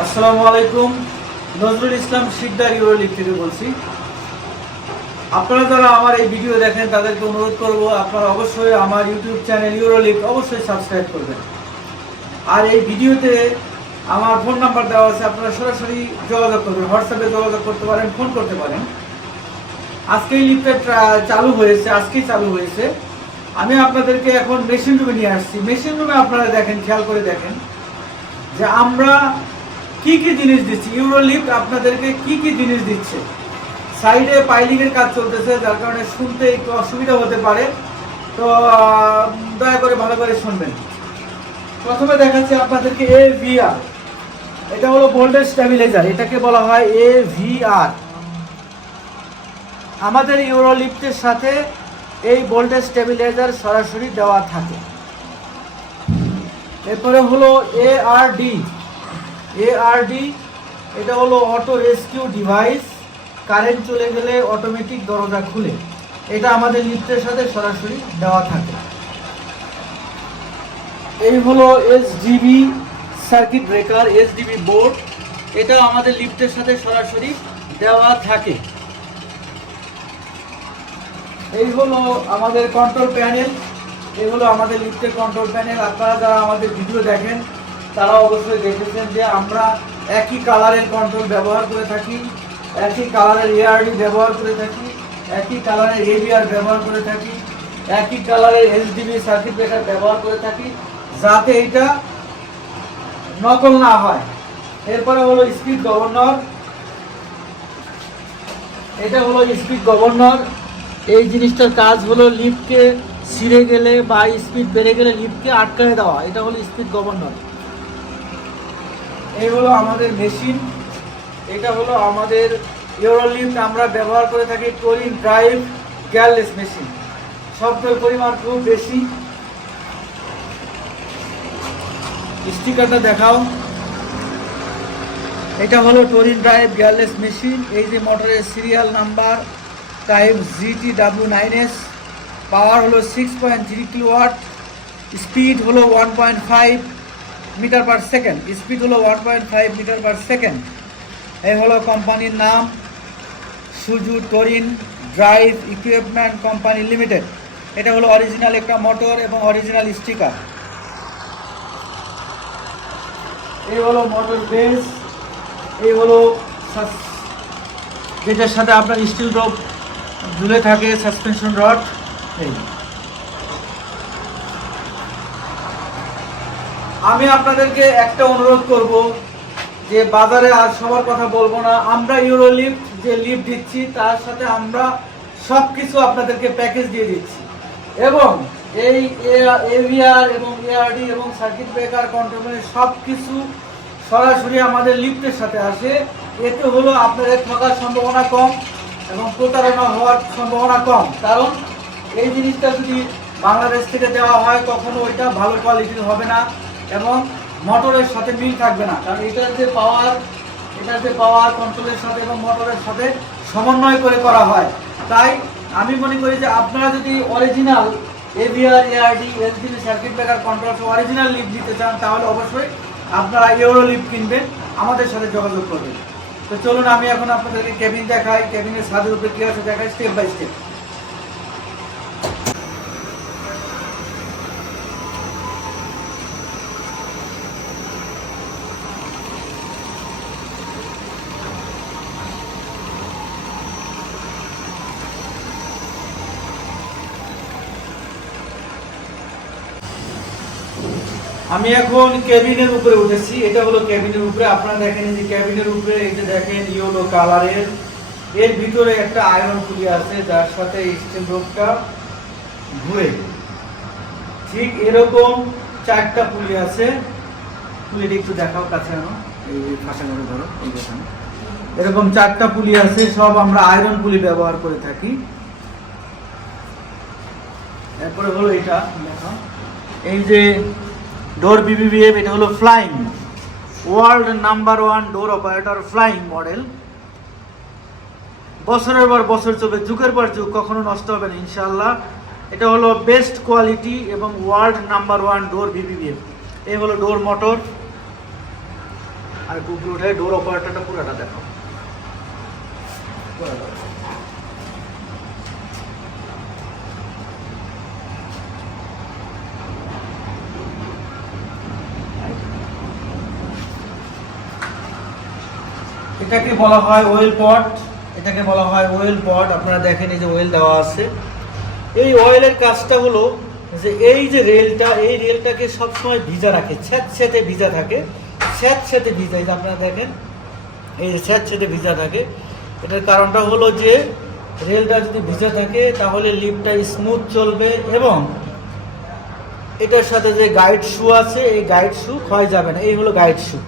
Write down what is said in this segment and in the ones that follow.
আসসালামু আলাইকুম। নজরুল ইসলাম শিকদার ইউরোলিগ থেকে বলছি। আপনারা যারা আমার এই ভিডিও দেখেন, তাদেরকে অনুরোধ করব, আপনারা অবশ্যই আমার ইউটিউব চ্যানেল ইউরোলিগ অবশ্যই সাবস্ক্রাইব করবেন। আর এই ভিডিওতে আমার ফোন নাম্বার দেওয়া আছে, আপনারা সরাসরি যোগাযোগ করবেন, হোয়াটসঅ্যাপে যোগাযোগ করতে পারেন, ফোন করতে পারেন। আজকে এই চালু হয়েছে, আজকেই চালু হয়েছে। আমি আপনাদেরকে এখন মেশিন রুমে নিয়ে আসছি। মেশিন রুমে আপনারা দেখেন, খেয়াল করে দেখেন যে আমরা কি কি জিনিস দিচ্ছে? ইউরো লিফট আপনাদেরকে কি কি জিনিস দিচ্ছে? সাইডে পাইলিং এর কাজ চলতেছে, যার কারণে শুনতে একটু অসুবিধা হতে পারে। তো দয়া করে ভালো করে শুনবেন। প্রথমে দেখাচ্ছি আপনাদেরকে এ ভিআর এটা হলো ভোল্টেজ স্ট্যাবিলাইজার, এটাকে বলা হয় এ ভিআর আমাদের ইউরো লিফটের সাথে এই ভোল্টেজ স্টেবিলাইজার সরাসরি দেওয়া থাকে। এরপরে হলো এ আর ডি। এ আর ডি এটা হলো অটো রেস্কিউ ডিভাইস কারেন্ট চলে গেলে অটোমেটিক দরজা খুলে। এটা আমাদের লিফটের সাথে সরাসরি দেওয়া থাকে। এই হলো SDB circuit breaker SDB board এটা আমাদের লিফটের সাথে সরাসরি দেওয়া থাকে। এই হলো আমাদের কন্ট্রোল প্যানেল এই হলো আমাদের লিফটের কন্ট্রোল প্যানেল আপনারা যারা আমাদের ভিডিও দেখেন তারা অবশ্যই দেখেছেন যে আমরা একই কালারের কন্ট্রোল ব্যবহার করে থাকি, একই কালারের এআরডি ব্যবহার করে থাকি, একই কালারের এবিআর ব্যবহার করে থাকি, একই কালারের এসডিবি সার্কিট ব্রেকার ব্যবহার করে থাকি, যাতে এটা নকল না হয়। এরপরে হলো স্পিড গভর্নর এটা হলো স্পিড গভর্নর এই জিনিসটার কাজ হলো লিফটকে ছিঁড়ে গেলে বা স্পিড বেড়ে গেলে লিফটকে আটকায় দেওয়া। এটা হলো স্পিড গভর্নর এই হলো আমাদের মেশিন, এটা হলো আমাদের ইউরো লিফট আমরা ব্যবহার করে থাকি টোরিন ড্রাইভ গিয়ারলেস মেশিন। শব্দের পরিমাণ খুব বেশি। স্টিকারটা দেখাও। এটা হলো টোরিন ড্রাইভ গিয়ারলেস মেশিন। এই যে মোটরের serial number, type GT W nine S. Power হলো six point three kilowatt speed হলো one point five metre per second speed হলো one point five metre per second. এই হলো কোম্পানির নাম, Suzhou Torin drive equipment company limited. এটা হলো original একটা মোটর এবং অরিজিনাল স্টিকার এই হলো মোটর বেস এই হলো যেটার সাথে আপনার স্টিল রোপ ঝুলে থাকে সাসপেনশন রড এই। আমি আপনাদেরকে একটা অনুরোধ করব যে বাজারে আর সবার কথা বলব না। আমরা ইউরো লিফট যে লিফট দিচ্ছি, তার সাথে আমরা সব কিছু আপনাদেরকে প্যাকেজ দিয়ে দিচ্ছি। এবং এই এভিআর এবং এআরডি এবং সার্কিট ব্রেকার কন্ট্রোলের সব কিছু সরাসরি আমাদের লিফটের সাথে আসে। এতে হলো আপনাদের ঠকার সম্ভাবনা কম এবং প্রতারণা হওয়ার সম্ভাবনা কম। কারণ এই জিনিসটা যদি বাংলাদেশ থেকে দেওয়া হয়, কখনো ওইটা ভালো কোয়ালিটির হবে না। এবং মোটরের সাথে মিল থাকবে না। কারণ এটার যে পাওয়ার এটার যে পাওয়ার কন্ট্রোলের সাথে এবং মোটরের সাথে সমন্বয় করে করা হয়। তাই আমি মনে করি যে আপনারা যদি original AVR ARD SDB circuit breaker control original lift দিতে চান, তাহলে অবশ্যই আপনারা ইউরো লিফট কিনবেন। আমাদের সাথে যোগাযোগ করবেন। তো চলুন, আমি এখন আপনাদেরকে কেবিন দেখাই। কেবিনের ছাদের উপরে কি আছে দেখাই স্টেপ বাই স্টেপ আমি এখন কেবিনের উপরে উঠেছি, এটা হলো কেবিনের উপরে। আপনারা দেখেন যে কেবিনের উপরে, এই যে দেখেন ইয়েলো কালারের। এর ভিতরে একটা আয়রন খুলি আছে, যার সাথে স্টিল রোপটা ঘুরে ঠিক এরকম চারটা পুলি আছে। পুলিটা একটু দেখাও কাছে আনো। এই ফাঁসা করে ধরো এরকম চারটা পুলি আছে, সব আমরা আয়রন পুলি ব্যবহার করে থাকি। এরপরে হলো এটা, দেখাও। এই যে ডোর বিবিবিএম এটা হলো flying world number one door operator flying model বছরের পর বছর চলবে, যুগের পর যুগ, কখনো নষ্ট হবে না ইনশাল্লাহ এটা হলো বেস্ট কোয়ালিটি এবং world number one door BBBM এই হলো ডোর মোটর আর উঠে ডোর অপারেটরটা পুরোটা দেখো পুরোটা। এটাকে বলা হয় ওয়েল পট এটাকে বলা হয় ওয়েল পট আপনারা দেখেন এই যে ওয়েল দেওয়া আছে। এই অয়েলের কাজটা হলো যে এই যে রেলটা এই রেলটাকে সবসময় ভিজা রাখে। ছ্যাঁত ছ্যাঁতে ভিজা থাকে। ছ্যাঁত ছ্যাঁতে ভিজা, এই যে আপনারা দেখেন, এই যে ছ্যাঁত ছ্যাঁতে ভিজা থাকে। এটার কারণটা হলো যে রেলটা যদি ভিজা থাকে, তাহলে লিফটটা স্মুথ চলবে এবং এটার সাথে যে গাইড শু আছে, এই গাইড শু ক্ষয় যাবে না। এই হলো গাইড শু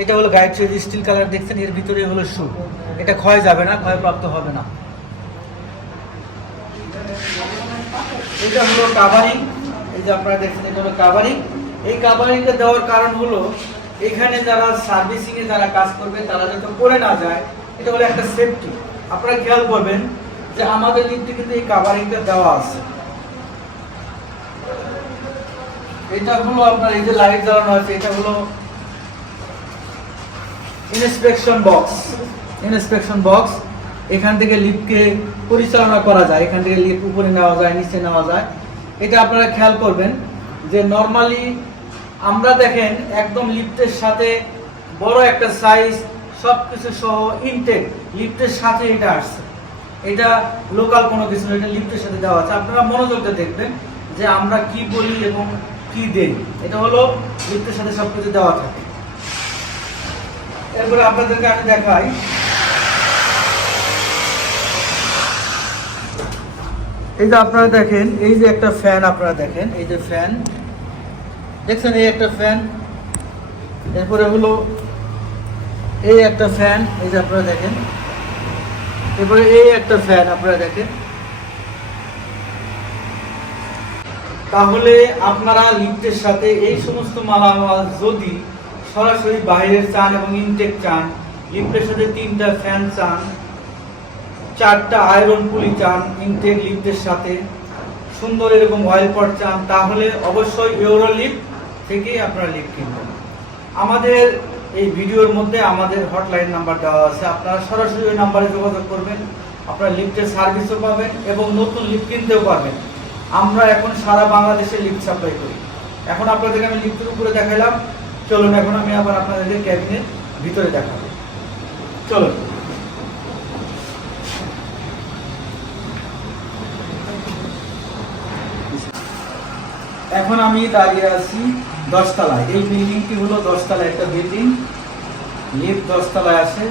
এটা হলো গাইড শু স্টিল কালার দেখছেন, এর ভিতরে হলো শু এটা ক্ষয় যাবে না, ক্ষয়প্রাপ্ত হবে না। এটা হলো কাভারিং এই যে আপনারা দেখছেন, এটা হলো কাভারিং এই কাভারিংটা দেওয়ার কারণ হলো, এখানে যারা সার্ভিসিং এ যারা কাজ করবে, তারা যাতে পড়ে না যায়, এটা হলো একটা সেফটি আপনারা খেয়াল করবেন যে আমাদের লিফটে কিন্তু এই কাভারিংটা দেওয়া আছে। এটা হলো আপনার এই যে লাইট জ্বালানো আছে, এটা হলো ইনস্পেকশন বক্স। Inspection box. এখান থেকে লিফটকে পরিচালনা করা যায়। এখান থেকে লিফট উপরে নেওয়া যায়, নিচে নেওয়া যায়। এটা আপনারা খেয়াল করবেন যে নর্মালি আমরা দেখেন একদম লিফটের সাথে বড় একটা সাইজ সব কিছু সহ ইনটেক লিফটের সাথে এটা আসছে। এটা লোকাল কোনো কিছু এটা লিফটের সাথে দেওয়া আছে। আপনারা মনোযোগটা দেখবেন যে আমরা কি বলি এবং কি দেই। এটা হলো লিফটের সাথে সব কিছু দেওয়া থাকে। এরপরে আপনাদেরকে আমি দেখাই। এই যে আপনারা দেখেন, এই যে একটা ফ্যান আপনারা দেখেন, এই যে ফ্যান দেখছেন এই একটা ফ্যান এরপরে হলো এই একটা ফ্যান এই যে আপনারা দেখেন। এরপরে এই একটা ফ্যান আপনারা দেখেন। তাহলে আপনারা লিফটের সাথে এই সমস্ত মালামাল যদি সরাসরি বাইরের চান এবং ইনটেক চান। লিফটের তিনটা ফ্যান চান, চারটা আয়রন পুলি চান ইনটেক লিফটের সাথে। সুন্দর এরকম অয়েল পট চান, তাহলে অবশ্যই ইউরো লিফট থেকেই আপনারা লিফট কিনবেন। আমাদের এই ভিডিওর মধ্যে আমাদের হটলাইন নাম্বার দেওয়া আছে। আপনারা সরাসরি ওই নাম্বারে যোগাযোগ করবেন। আপনারা লিফটের সার্ভিসও পাবেন এবং নতুন লিফট কিনতেও পারবেন। আমরা এখন সারা বাংলাদেশে লিফট সাপ্লাই করি। এখন আপনাদেরকে আমি লিফটের উপরে দেখালাম। চলুন, এখন আমি আবার আপনাদেরকে ক্যাবিনের ভিতরে দেখাবো। চলুন। এখন আমি দাঁড়িয়ে আছি দশতলায়। এই বিল্ডিংটি হলো দশতলায় একটা বিল্ডিং। লিফট দশতলায় আসে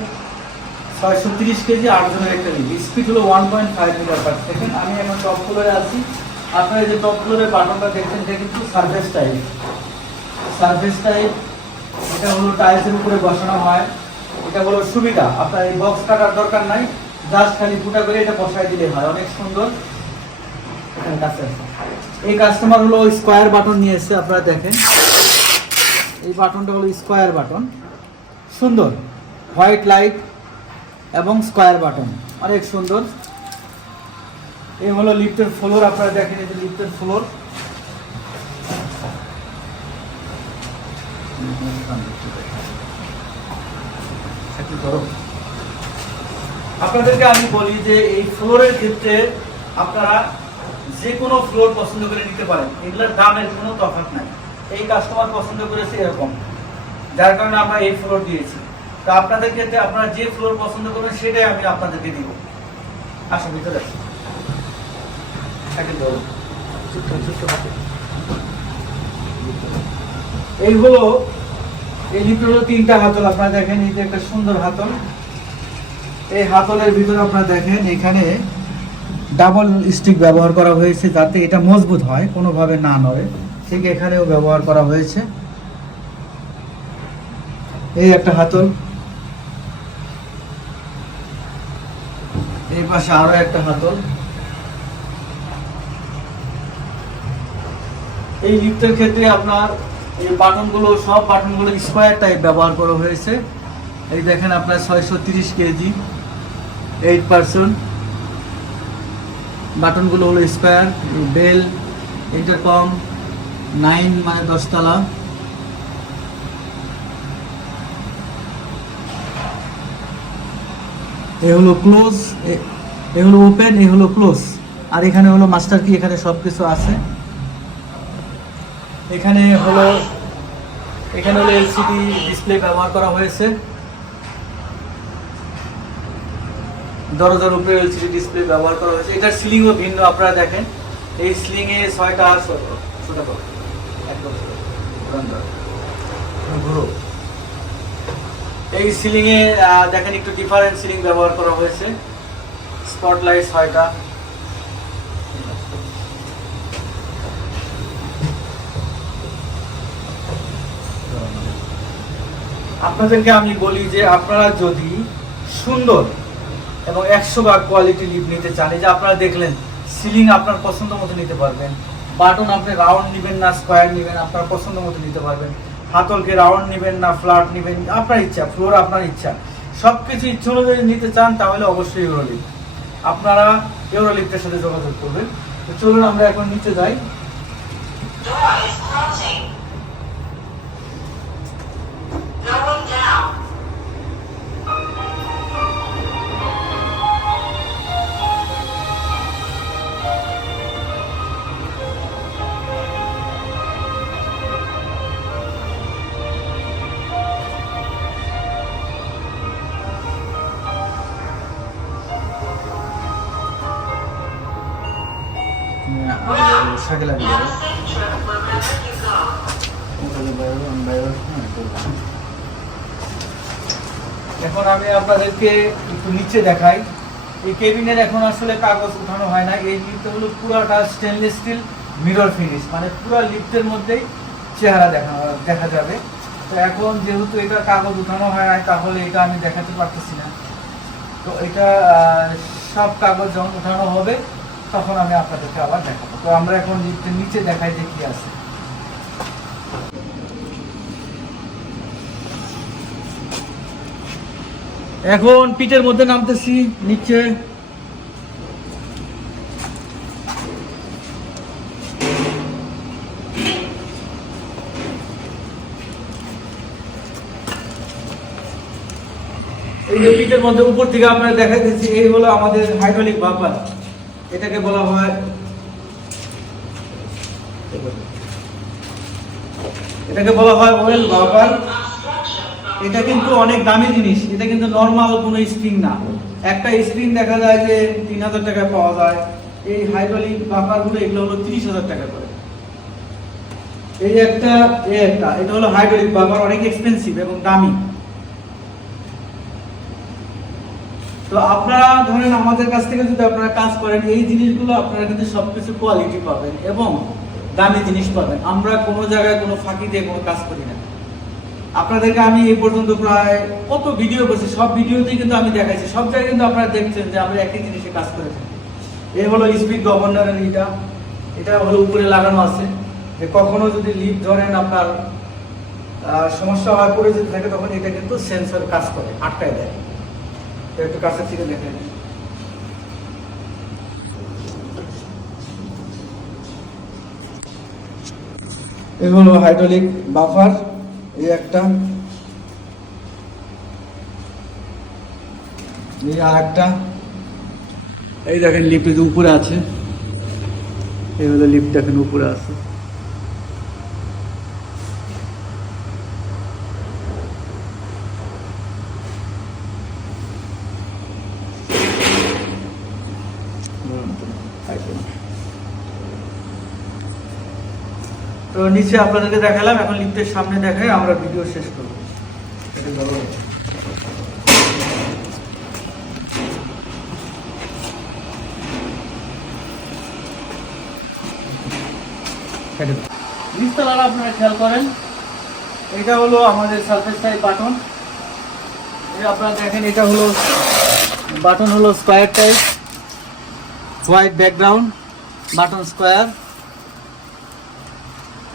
ছয়শো তিরিশ কেজি আটজনের একটা লিফট স্পিড হলো one point five metre per second আমি এখন টপ ফ্লোরে আছি। আপনারা যে টপ ফ্লোরের বাটনটা দেখছেন, এটা কিন্তু সার্ফেস টাইপ সার্ফেস টাইপ এটা হলো টাইলসের উপরে বসানো হয়। এটা হলো সুবিধা, আপনার এই বক্স কাটার দরকার নাই জাস্ট খালি ফুটা করে এটা বসাই দিলে হয়, অনেক সুন্দর। এখানে কাছে এই কাস্টমার হলো স্কোয়ার বাটন নিয়ে এসেছে, আপনারা দেখেন। এই বাটনটা হলো স্কোয়ার বাটন সুন্দর। হোয়াইট লাইট এবং স্কোয়ার বাটন অনেক সুন্দর। এই হলো লিফটের ফ্লোর আপনারা দেখেন এই যে লিফটের ফ্লোর একটু ধরো। আপনাদেরকে আমি বলি যে এই ফ্লোরের ক্ষেত্রে আপনারা যে কোনো ফ্লোর পছন্দ করে নিতে পারেন। এগুলোর দামের কোনো তফাৎ নাই। এই কাস্টমার পছন্দ করেছে এরকম। যার কারণে আমরা এই ফ্লোর দিয়েছি। তো আপনাদের ক্ষেত্রে আপনারা যে ফ্লোর পছন্দ করবেন সেটাই আমি আপনাদেরকে দিব। আসুন ভিতরে আসুন। একদম ধরুন। এই হলো, এই লিফটের হলো তিনটা হাতল, আপনারা দেখেন এই যে একটা সুন্দর হাতল। এই হাতলের ভিতরে আপনারা দেখেন, এখানে ডাবল স্টিক ব্যবহার করা হয়েছে যাতে এটা মজবুত হয়, কোনোভাবে না নড়ে। ঠিক এখানেও ব্যবহার করা হয়েছে। এই একটা হাতল। এই পাশে আরও একটা হাতল। এই লিফটের ক্ষেত্রে আপনার এই বাটনগুলো, সব বাটনগুলো স্কোয়ার টাইপ ব্যবহার করা হয়েছে। এই দেখেন আপনার ছয়শো তিরিশ কেজি এইট পার্সেন্ট বাটনগুলো হলো স্কোয়ার, বেল ইন্টারকম নাইন মানে দশতলা। এ হলো ক্লোজ এ হলো ওপেন এ হলো ক্লোজ আর এখানে হলো মাস্টার কি এখানে সব কিছু আছে। এখানে হলো এখানে হলো এলসিডি ডিসপ্লে ব্যবহার করা হয়েছে। দরজার উপরে এলসিডি ডিসপ্লে ব্যবহার করা হয়েছে। এটার সিলিংও ভিন্ন আপনারা দেখেন। এই সিলিং এ ছয়টা ছোট একদম। ঘুরো এই সিলিং এ দেখেন একটু ডিফারেন্ট সিলিং ব্যবহার করা হয়েছে। স্পটলাইট ছয়টা। আপনাদেরকে আমি বলি যে আপনারা যদি সুন্দর এবং একশো ভাগ কোয়ালিটি লিপ নিতে চান যে আপনারা দেখলেন সিলিং আপনার পছন্দ মতো নিতে পারবেন বাটন আপনি রাউন্ড নেবেন না স্কোয়ার নেবেন, আপনার পছন্দ মতো নিতে পারবেন, হাতলকে রাউন্ড নেবেন না ফ্ল্যাট নেবেন, আপনার ইচ্ছা ফ্লোর আপনার ইচ্ছা সব কিছু ইচ্ছা অনুযায়ী নিতে চান, তাহলে অবশ্যই ইউরোলিপ আপনারা ইউরোলিপের সাথে যোগাযোগ করবেন। তো চলুন আমরা এখন নিচে যাই। সাইকেল. এখন আমি আপনাদেরকে একটু নিচে দেখাই। এই কেবিনের এখন আসলে কাগজ উঠানো হয় না। এই লিফট হলো পুরোটা স্টেনলেস স্টিল মিরর ফিনিশ মানে পুরো লিফটের মধ্যেই চেহারা দেখা দেখা যাবে। তো এখন যেহেতু এটা কাগজ উঠানো হয় নাই, তাহলে এটা আমি দেখাতে পারতেছি না। তো এটা সব কাগজ যখন উঠানো হবে। তখন আমি আপনাদেরকে আবার দেখাবো। তো আমরা এখন নিচে দেখাই যে কি আছে। এখন পিঠের মধ্যে নামতেছি, নিচে। এই যে পিঠের মধ্যে উপর থেকে আমরা দেখাইতেছি, এই হলো আমাদের হাইড্রোলিক বাম্পার এটাকে বলা হয় এটাকে বলা হয় ওয়েল বাম্পার এটা কিন্তু অনেক দামি জিনিস, এটা কিন্তু নর্মাল কোনো স্প্রিং না। একটা স্প্রিং দেখা যায় যে তিন হাজার টাকায় পাওয়া যায়। এই হাইড্রোলিক বাম্পারগুলো এগুলো হলো তিরিশ হাজার টাকা করে। এই একটা এই একটা, এটা হলো হাইড্রোলিক বাম্পার অনেক এক্সপেন্সিভ এবং দামি। তো আপনারা ধরেন আমাদের কাছ থেকে যদি আপনারা কাজ করেন, এই জিনিসগুলো আপনারা কিন্তু সবকিছু কোয়ালিটি পাবেন এবং দামি জিনিস পাবেন। আমরা কোনো জায়গায় কোনো ফাঁকি দিয়ে কোনো কাজ করি না। আপনাদেরকে আমি এই পর্যন্ত প্রায় কত ভিডিও করছি, সব ভিডিওতেই কিন্তু আমি দেখাইছি। সব জায়গায় কিন্তু আপনারা দেখছেন যে আমরা একই জিনিসে কাজ করে থাকি। এই হলো স্পিড গভর্নরের এটা এটা হলো উপরে লাগানো আছে। যে কখনো যদি লিফট ধরেন আপনার সমস্যা হওয়ার পরে যদি থাকে তখন এটা কিন্তু সেন্সর কাজ করে, আটকায় দেয়। একটু কাছের থেকে দেখে। হলো হাইড্রোলিক বাফার এই একটা। এই আর একটা। এই দেখেন লিফট উপরে আছে। এই হলো লিফট দেখেন উপরে আছে। তো নিচে আপনাদেরকে দেখালাম, এখন লিফটের সামনে দেখাই আমরা ভিডিও শেষ করব। নিচতলাটা আপনারা খেয়াল করেন। এটা হলো আমাদের সার্ফেস টাইপ বাটন আপনারা দেখেন, এটা হলো বাটন হলো square type white background, button square,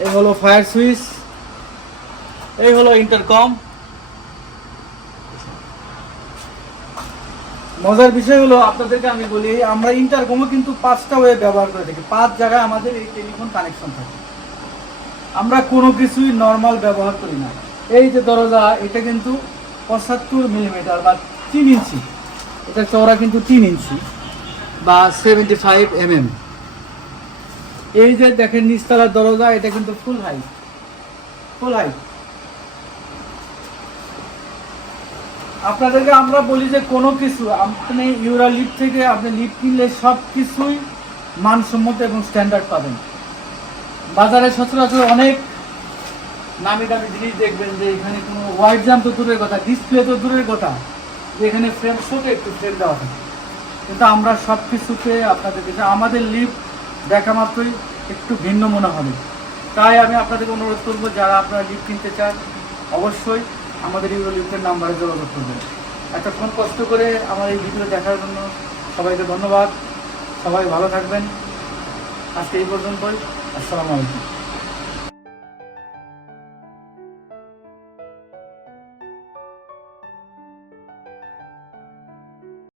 এই হলো ফায়ার সুইচ, এই হলো ইন্টারকম। মজার বিষয় হলো, আপনাদেরকে আমি বলি, আমরা ইন্টারকমও কিন্তু পাঁচটা ওয়ে ব্যবহার করে থাকি, পাঁচ জায়গায় আমাদের এই টেলিফোন কানেকশন থাকে। আমরা কোনো কিছুই নর্মাল ব্যবহার করি না। এই যে দরজা, এটা কিন্তু পঁচাত্তর মিলিমিটার বা তিন ইঞ্চি, এটা চওড়া কিন্তু তিন ইঞ্চি। বা সেভেন্টি ফাইভ এমএম এই যে দেখেন নিচতলার দরজা, এটা কিন্তু ফুল হাইট ফুল হাইট আপনাদেরকে আমরা বলি যে কোনো কিছু, আপনি ইউরা লিফট থেকে আপনি লিফট কিনলে সব কিছুই মানসম্মত এবং স্ট্যান্ডার্ড পাবেন। বাজারে সচরাচর অনেক নামি দামি জিনিস দেখবেন যে এখানে কোনো হোয়াইট জাম তো দূরের কথা ডিসপ্লে তো দূরের কথা। যে এখানে ফ্রেম ছোট একটু ফ্রেম দেওয়া থাকে। কিন্তু আমরা সব কিছুতে আপনাদেরকে যে আমাদের লিফট দেখা মাত্রই একটু ভিন্ন মনে হবে। তাই আমি আপনাদেরকে অনুরোধ করব, যারা আপনারা লিফট কিনতে চান, অবশ্যই আমাদের ইউরো লিফটের নাম্বারে যোগাযোগ করবেন। এতক্ষণ কষ্ট করে আমার এই ভিডিও দেখার জন্য সবাইকে ধন্যবাদ। সবাই ভালো থাকবেন। আজকে এই পর্যন্তই। আসসালামু আলাইকুম।